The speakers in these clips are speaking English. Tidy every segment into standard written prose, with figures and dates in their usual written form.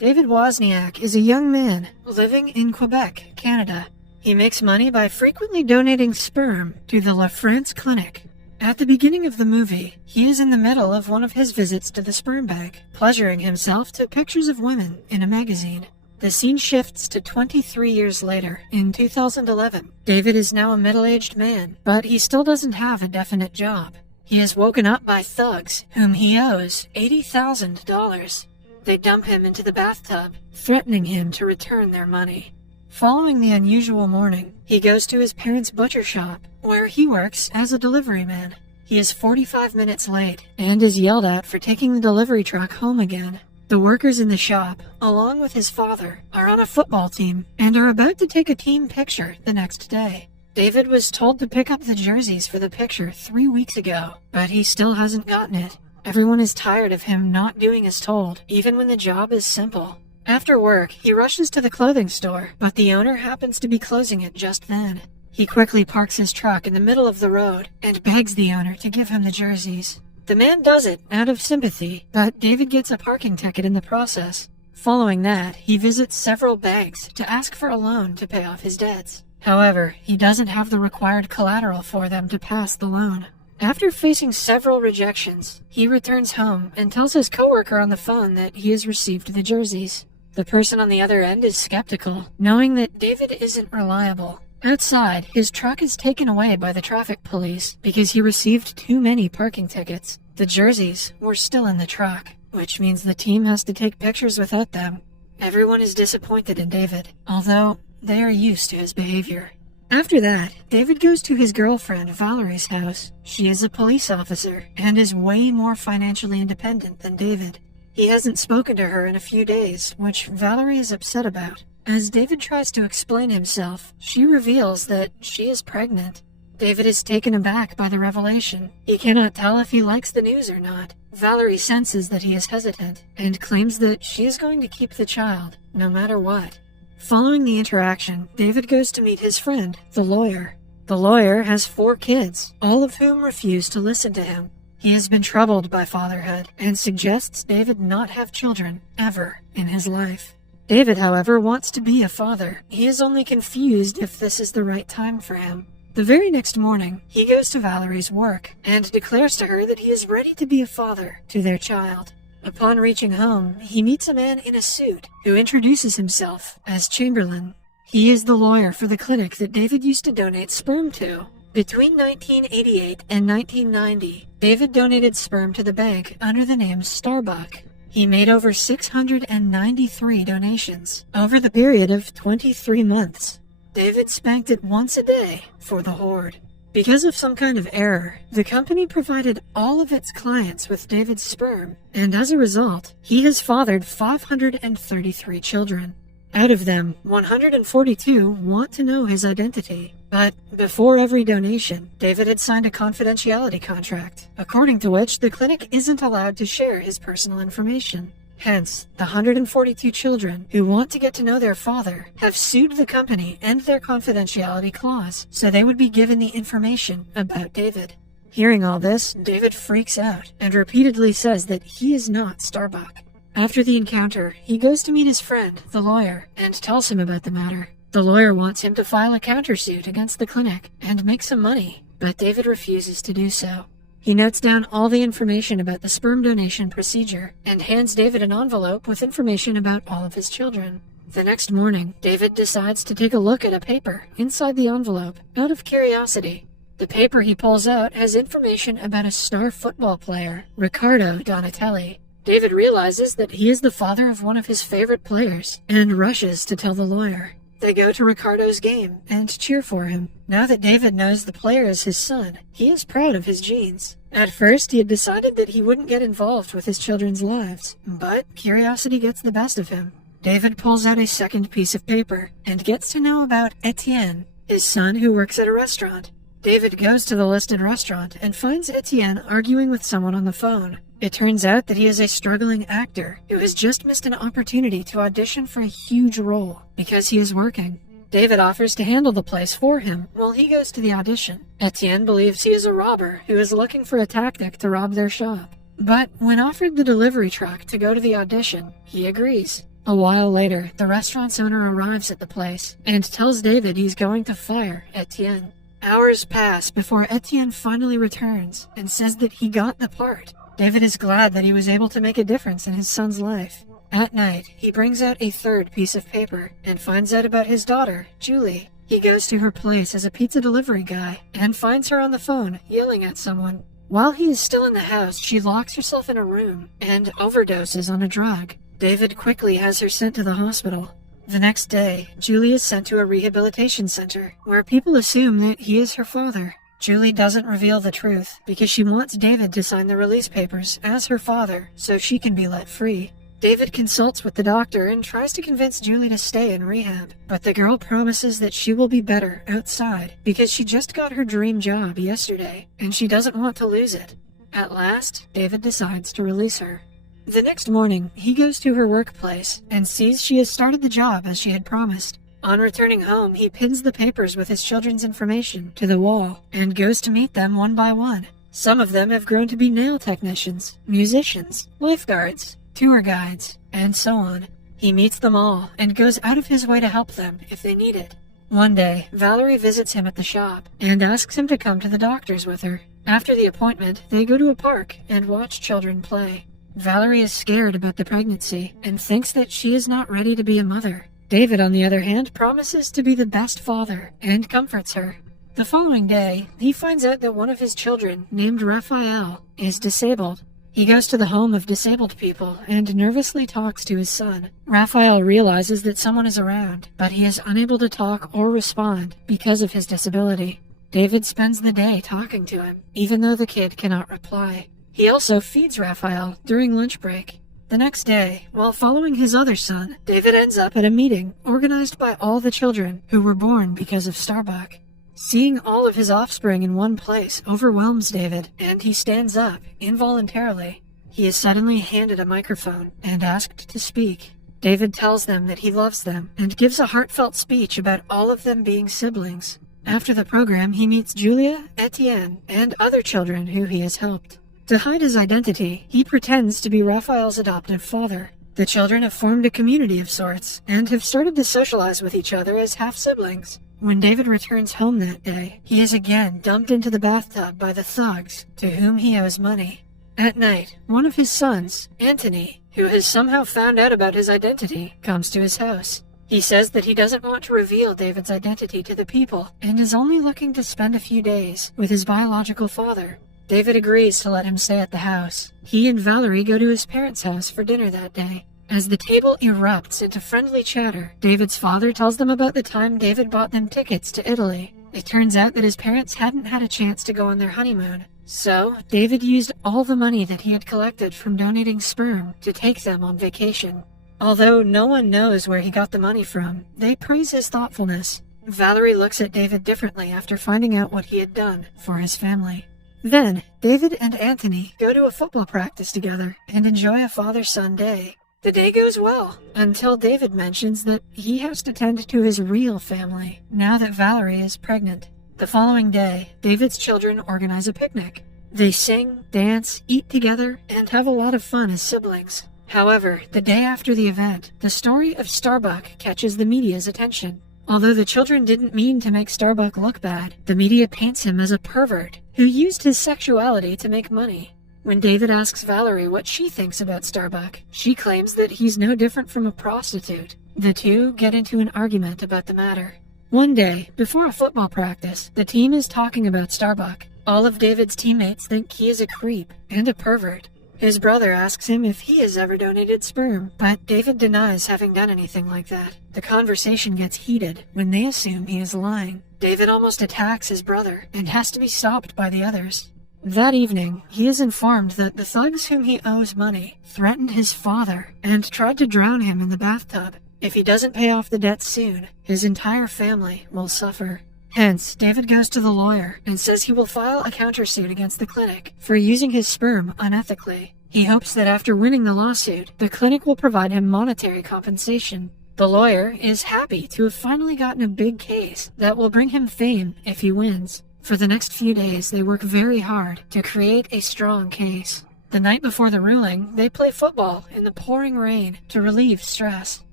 David Wozniak is a young man living in Quebec, Canada. He makes money by frequently donating sperm to the La France Clinic. At the beginning of the movie, he is in the middle of one of his visits to the sperm bank, pleasuring himself to pictures of women in a magazine. The scene shifts to 23 years later, in 2011. David is now a middle-aged man, but he still doesn't have a definite job. He is woken up by thugs, whom he owes $80,000. They dump him into the bathtub, threatening him to return their money. Following the unusual morning, he goes to his parents' butcher shop, where he works as a delivery man. He is 45 minutes late, and is yelled at for taking the delivery truck home again. The workers in the shop, along with his father, are on a football team, and are about to take a team picture the next day. David was told to pick up the jerseys for the picture 3 weeks ago, but he still hasn't gotten it. Everyone is tired of him not doing as told, even when the job is simple. After work, he rushes to the clothing store, but the owner happens to be closing it just then. He quickly parks his truck in the middle of the road and begs the owner to give him the jerseys. The man does it out of sympathy, but David gets a parking ticket in the process. Following that, he visits several banks to ask for a loan to pay off his debts. However, he doesn't have the required collateral for them to pass the loan. After facing several rejections, he returns home and tells his coworker on the phone that he has received the jerseys. The person on the other end is skeptical, knowing that David isn't reliable. Outside, his truck is taken away by the traffic police because he received too many parking tickets. The jerseys were still in the truck, which means the team has to take pictures without them. Everyone is disappointed in David, although they are used to his behavior. After that, David goes to his girlfriend Valerie's house. She is a police officer and is way more financially independent than David. He hasn't spoken to her in a few days, which Valerie is upset about. As David tries to explain himself, she reveals that she is pregnant. David is taken aback by the revelation. He cannot tell if he likes the news or not. Valerie senses that he is hesitant and claims that she is going to keep the child, no matter what. Following the interaction, David goes to meet his friend, the lawyer. The lawyer has 4 kids, all of whom refuse to listen to him. He has been troubled by fatherhood and suggests David not have children ever in his life. David, however, wants to be a father. He is only confused if this is the right time for him. The very next morning, he goes to Valerie's work and declares to her that he is ready to be a father to their child. Upon reaching home, he meets a man in a suit who introduces himself as Chamberlain. He is the lawyer for the clinic that David used to donate sperm to. Between 1988 and 1990, David donated sperm to the bank under the name Starbuck. He made over 693 donations over the period of 23 months. David spanked it once a day for the hoard. Because of some kind of error, the company provided all of its clients with David's sperm, and as a result, he has fathered 533 children. Out of them, 142 want to know his identity. But before every donation, David had signed a confidentiality contract, according to which the clinic isn't allowed to share his personal information. Hence, the 142 children who want to get to know their father have sued the company and their confidentiality clause, so they would be given the information about David. Hearing all this, David freaks out and repeatedly says that he is not Starbuck. After the encounter, he goes to meet his friend, the lawyer, and tells him about the matter. The lawyer wants him to file a countersuit against the clinic and make some money, but David refuses to do so. He notes down all the information about the sperm donation procedure and hands David an envelope with information about all of his children. The next morning, David decides to take a look at a paper inside the envelope out of curiosity. The paper he pulls out has information about a star football player, Riccardo Donatelli. David realizes that he is the father of one of his favorite players and rushes to tell the lawyer. They go to Riccardo's game and cheer for him. Now that David knows the player is his son, he is proud of his genes. At first, he had decided that he wouldn't get involved with his children's lives, but curiosity gets the best of him. David pulls out a second piece of paper and gets to know about Etienne, his son who works at a restaurant. David goes to the listed restaurant and finds Etienne arguing with someone on the phone. It turns out that he is a struggling actor who has just missed an opportunity to audition for a huge role because he is working. David offers to handle the place for him while he goes to the audition. Etienne believes he is a robber who is looking for a tactic to rob their shop. But when offered the delivery truck to go to the audition, he agrees. A while later, the restaurant's owner arrives at the place and tells David he's going to fire Etienne. Hours pass before Etienne finally returns and says that he got the part. David is glad that he was able to make a difference in his son's life. At night, he brings out a third piece of paper and finds out about his daughter, Julie. He goes to her place as a pizza delivery guy and finds her on the phone yelling at someone. While he is still in the house, she locks herself in a room and overdoses on a drug. David quickly has her sent to the hospital. The next day, Julie is sent to a rehabilitation center where people assume that he is her father. Julie doesn't reveal the truth because she wants David to sign the release papers as her father so she can be let free. David consults with the doctor and tries to convince Julie to stay in rehab, but the girl promises that she will be better outside because she just got her dream job yesterday and she doesn't want to lose it. At last, David decides to release her. The next morning, he goes to her workplace and sees she has started the job as she had promised. On returning home, he pins the papers with his children's information to the wall and goes to meet them one by one. Some of them have grown to be nail technicians, musicians, lifeguards, tour guides, and so on. He meets them all and goes out of his way to help them if they need it. One day, Valerie visits him at the shop and asks him to come to the doctor's with her. After the appointment, they go to a park and watch children play. Valerie is scared about the pregnancy and thinks that she is not ready to be a mother. David, on the other hand, promises to be the best father and comforts her. The following day, he finds out that one of his children, named Raphael, is disabled. He goes to the home of disabled people and nervously talks to his son. Raphael realizes that someone is around, but he is unable to talk or respond because of his disability. David spends the day talking to him, even though the kid cannot reply. He also feeds Raphael during lunch break. The next day, while following his other son, David ends up at a meeting organized by all the children who were born because of Starbuck. Seeing all of his offspring in one place overwhelms David, and he stands up involuntarily. He is suddenly handed a microphone and asked to speak. David tells them that he loves them and gives a heartfelt speech about all of them being siblings. After the program, he meets Julia, Etienne, and other children who he has helped. To hide his identity, he pretends to be Raphael's adoptive father. The children have formed a community of sorts and have started to socialize with each other as half-siblings. When David returns home that day, he is again dumped into the bathtub by the thugs to whom he owes money. At night, one of his sons, Anthony, who has somehow found out about his identity, comes to his house. He says that he doesn't want to reveal David's identity to the people and is only looking to spend a few days with his biological father. David agrees to let him stay at the house. He and Valerie go to his parents' house for dinner that day. As the table erupts into friendly chatter, David's father tells them about the time David bought them tickets to Italy. It turns out that his parents hadn't had a chance to go on their honeymoon. So, David used all the money that he had collected from donating sperm to take them on vacation. Although no one knows where he got the money from, they praise his thoughtfulness. Valerie looks at David differently after finding out what he had done for his family. Then, David and Anthony go to a football practice together and enjoy a father-son day. The day goes well, until David mentions that he has to tend to his real family, now that Valerie is pregnant. The following day, David's children organize a picnic. They sing, dance, eat together, and have a lot of fun as siblings. However, the day after the event, the story of Starbuck catches the media's attention. Although the children didn't mean to make Starbuck look bad, the media paints him as a pervert who used his sexuality to make money. When David asks Valerie what she thinks about Starbuck, she claims that he's no different from a prostitute. The two get into an argument about the matter. One day, before a football practice, the team is talking about Starbuck. All of David's teammates think he is a creep and a pervert. His brother asks him if he has ever donated sperm, but David denies having done anything like that. The conversation gets heated when they assume he is lying. David almost attacks his brother and has to be stopped by the others. That evening, he is informed that the thugs whom he owes money threatened his father and tried to drown him in the bathtub. If he doesn't pay off the debt soon, his entire family will suffer. Hence, David goes to the lawyer and says he will file a countersuit against the clinic for using his sperm unethically. He hopes that after winning the lawsuit, the clinic will provide him monetary compensation. The lawyer is happy to have finally gotten a big case that will bring him fame if he wins. For the next few days, they work very hard to create a strong case. The night before the ruling, they play football in the pouring rain to relieve stress.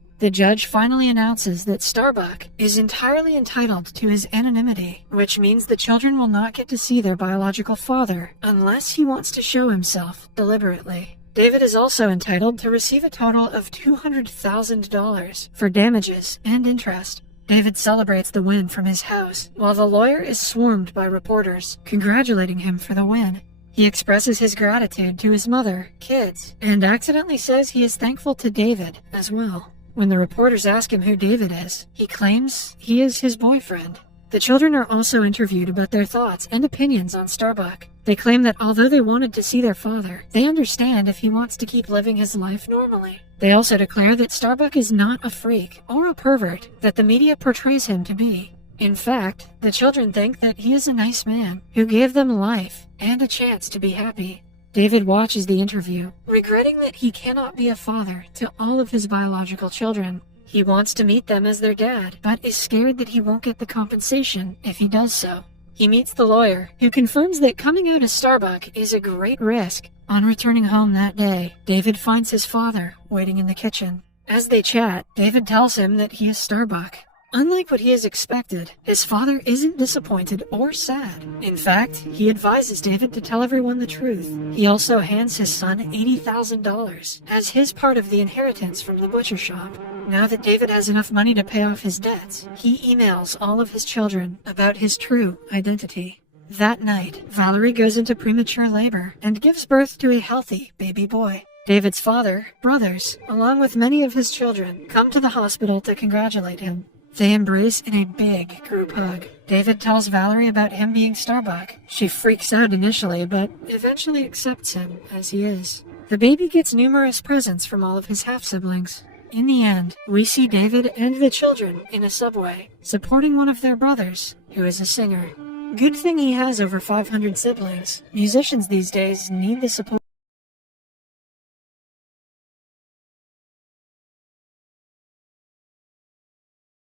The judge finally announces that Starbuck is entirely entitled to his anonymity, which means the children will not get to see their biological father unless he wants to show himself deliberately. David is also entitled to receive a total of $200,000 for damages and interest. David celebrates the win from his house, while the lawyer is swarmed by reporters, congratulating him for the win. He expresses his gratitude to his mother, kids, and accidentally says he is thankful to David as well. When the reporters ask him who David is, he claims he is his boyfriend. The children are also interviewed about their thoughts and opinions on Starbuck. They claim that although they wanted to see their father, they understand if he wants to keep living his life normally. They also declare that Starbuck is not a freak or a pervert that the media portrays him to be. In fact, the children think that he is a nice man who gave them life and a chance to be happy. David watches the interview, regretting that he cannot be a father to all of his biological children. He wants to meet them as their dad, but is scared that he won't get the compensation if he does so. He meets the lawyer, who confirms that coming out as Starbuck is a great risk. On returning home that day, David finds his father waiting in the kitchen. As they chat, David tells him that he is Starbuck. Unlike what he has expected, his father isn't disappointed or sad. In fact, he advises David to tell everyone the truth. He also hands his son $80,000 as his part of the inheritance from the butcher shop. Now that David has enough money to pay off his debts, he emails all of his children about his true identity. That night, Valerie goes into premature labor and gives birth to a healthy baby boy. David's father, brothers, along with many of his children, come to the hospital to congratulate him. They embrace in a big group hug. David tells Valerie about him being Starbuck. She freaks out initially, but eventually accepts him as he is. The baby gets numerous presents from all of his half-siblings. In the end, we see David and the children in a subway, supporting one of their brothers, who is a singer. Good thing he has over 500 siblings. Musicians these days need the support.